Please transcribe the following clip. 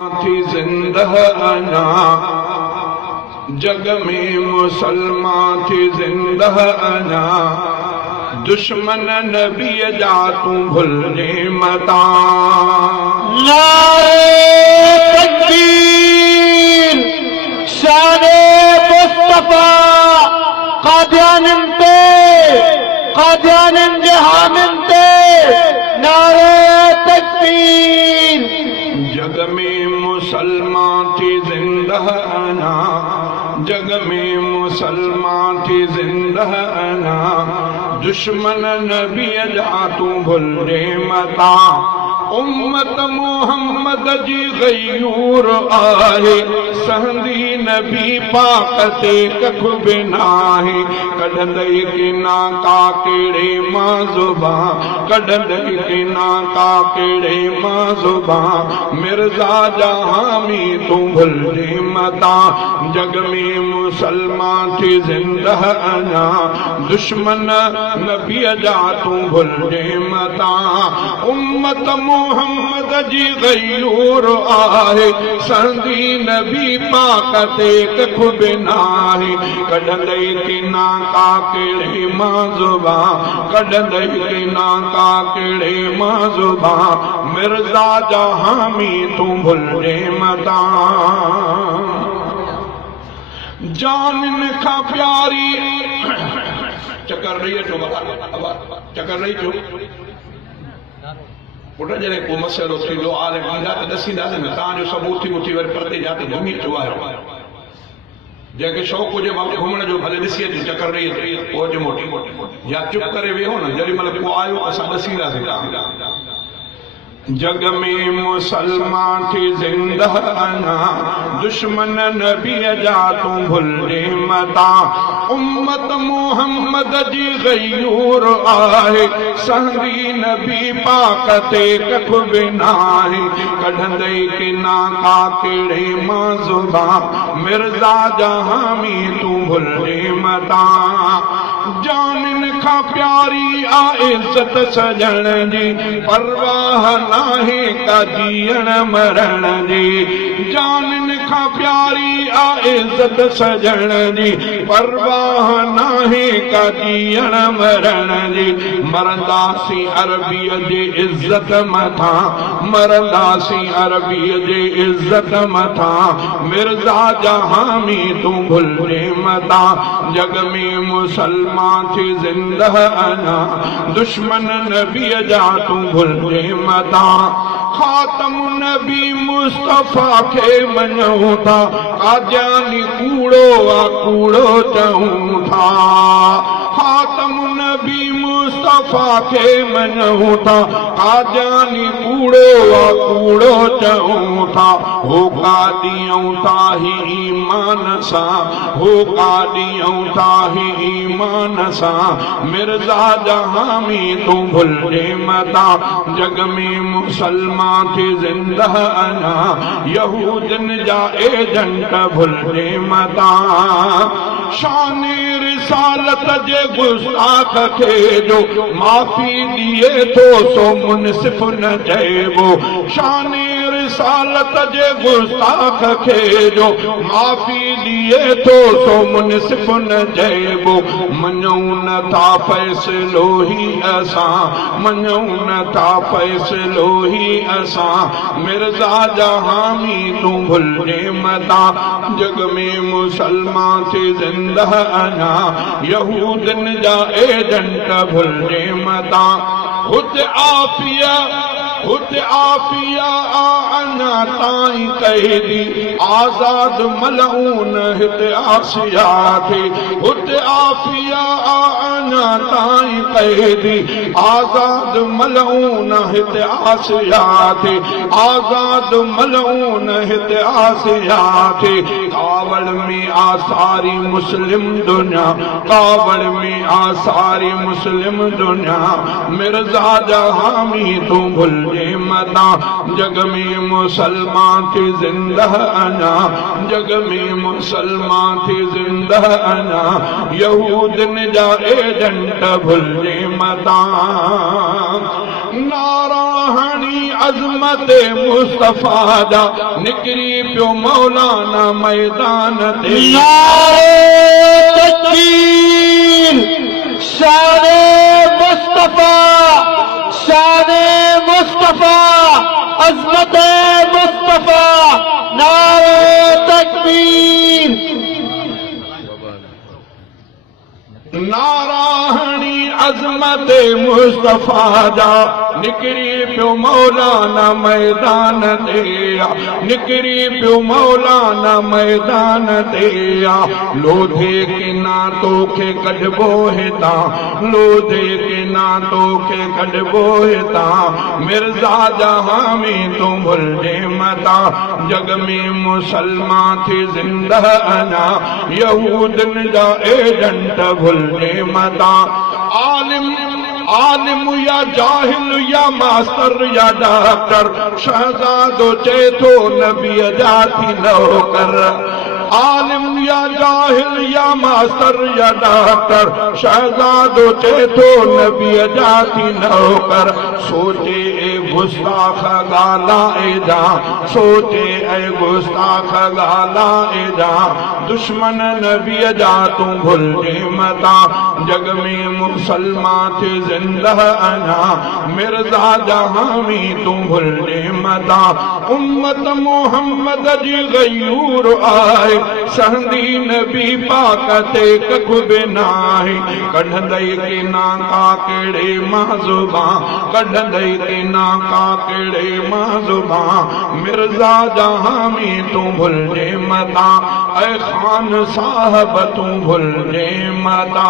थी जिंदा अना जग में मुसलमान थी जिंदा अना दुश्मन नबी जा तू भुलने मता। नारे तकबीर शाने मुस्तफा कादियानिन के हामिन ते नारे तकबीर। जग में मुसलमान थी जिंदा अना जग में मुसलमान थी जिंदा अना दुश्मन नबी जा तू भुलने मता। उम्मत मोहम्मद जी गयूर आहे सहंदी नबी पाक ते कख बिनाहे कढंदई के ना का केड़े मां जुबा कढंदई के ना का केड़े मां जुबा मिर्जा जहामी तू भुलने मता। जग में मुसलमान थी जिंदा अना दुश्मन नबी जा तू भुलने मता। उम्मत मोहम्मद जी गयूर आहे संदी नबी पाक ते कख बिनाहे कढंदई के ना का केड़े मां जुबा कढंदई के ना का केड़े मां जुबा मिर्जा जहामी तू भुलने मता। जान खा प्यारी चक्कर रही है चक्कर रही छो पुट जॾहिं को मसइलो थींदो आले ईंदा त ॾसींदासीं न तव्हांजो सभु उथी उथी वरी परते जाते घुमी अचो आयो जंहिंखे शौक़ु हुजे बाबा घुमण जो भले ॾिसी अचो चकर रही अचे पोइ अच मोटी या चुप करे वेहो न जेॾी महिल को आयो असां ॾसींदासीं तव्हां। जग में मुसलमान थी जिंदा अना दुश्मन नबी जा तू भुलने मता। उम्मत मोहम्मद जी गयूर आहे सहंदी नबी पाक ते कख बिनाहे कढंदई के ना का केड़े मां जुबा मिर्जा जहामी तू भुलने मता। जानिन खा प्यारी आ इज्जत सजण जी परवाह नाहे का जीअण मरण जी। जानिन खा प्यारी आ इज्जत सजण जी परवाह नाहे का जीअण मरण जी। मरंदासी अरबीअ जे इज्जत मथा मरंदासी अरबीअ जे इज्जत मथा मिर्जा जहामी तू भुलने मता। जग में मुसलमान थी जिंदा अना दुश्मन नबी जा तू भुलने मता। खातम नबी मुस्तफा के मञूं था कादियानी कूड़ो आ कूड़ो चऊं था। खातम नबी मुस्तफा के मञूं था कादियानी कूड़ो आ कूड़ो चऊं था। हो का ॾियूं था ही ईमान सां हो का ॾियूं था ही ईमान सां मिर्जा जहामी तू भुलने मता। जग में मुसलमान थी जिंदा अना यहूदन जा एजेंट भुलने मता। शान रिसालत जे गुस्ताख खे जो माफ़ी ॾिए थो सो मुनसिफ न चइबो। शान रिसालत जे गुस्ताख खे जो माफ़ी ॾिए थो सो मुनसिफ न चइबो। मञूं नथा फ़ैसिलो ही असां मञूं नथा फ़ैसिलो ही असां मिर्जा जहामी तू भुलने मता। जग में मुसलमान थी जिंदा अना यहूदन जा एजेंट भुलने मता। खुद आफिया अना ताई कैदी आजाद मलऊन हिते आसिया थे। खुद आफिया अना ताई कैदी आजाद मलऊन हिते आसिया थे आजाद मलऊन हिते आसिया थे। कावड़ में आसारी मुस्लिम दुनिया कावड़ में आसारी मुस्लिम दुनिया मिर्जा जहामी तू भुलने मता। जग में मुसलमान थी जिंदा अना जग में मुसलमान थी जिंदा अना यहूदन जा एजेंट भुलने मता। नाराहणी अज़मत मुस्तफ़ा जा निकरी पियो मौलाना मैदान ते नारे तकबीर शाने मुस्तफा शाने मुस्तफा अज़मत मुस्तफा नारे तकबीर नाराहणी अज़मत मुस्तफ़ा जा निकरी पियो मौलाना मैदान ते निकरी पियो मौलाना मैदान ते लोधे के ना तोखे कढबो हितां लोधे के ना तोखे कढबो हितां मिर्ज़ा जहां में तूं भुलजे मता जग में मुसलमान थी ज़िंदा अञा यहूदन जा एजेंट भुलजे मता आलिम आलिम या जाहिल या मास्टर या डॉक्टर शहजादो चए थो नबीअ जा थी नौकर आलिम या जाहिल या मास्टर या डॉक्टर शहजादो चए थो नबीअ जा थी नौकर सोचे ए गुस्ताख गाला एजा सोचे ए गुस्ताख गाला एजा दुश्मन नबीअ जा तूं भुलजे मता जग में मुसलमान थे जिंदा अना मिर्ज़ा जहां में तूं भुलजे मता उम्मत मोहम्मद जी गयूर आए सहंदी नबी पाक ते कख बि नाहे कढंदई के नाका कहिड़े माज़ुबा कढंदई के नाका कहिड़े माज़ुबा मिर्ज़ा जहां में तूं भुलजे मता ऐ ख़ान साहब तूं भुलजे मता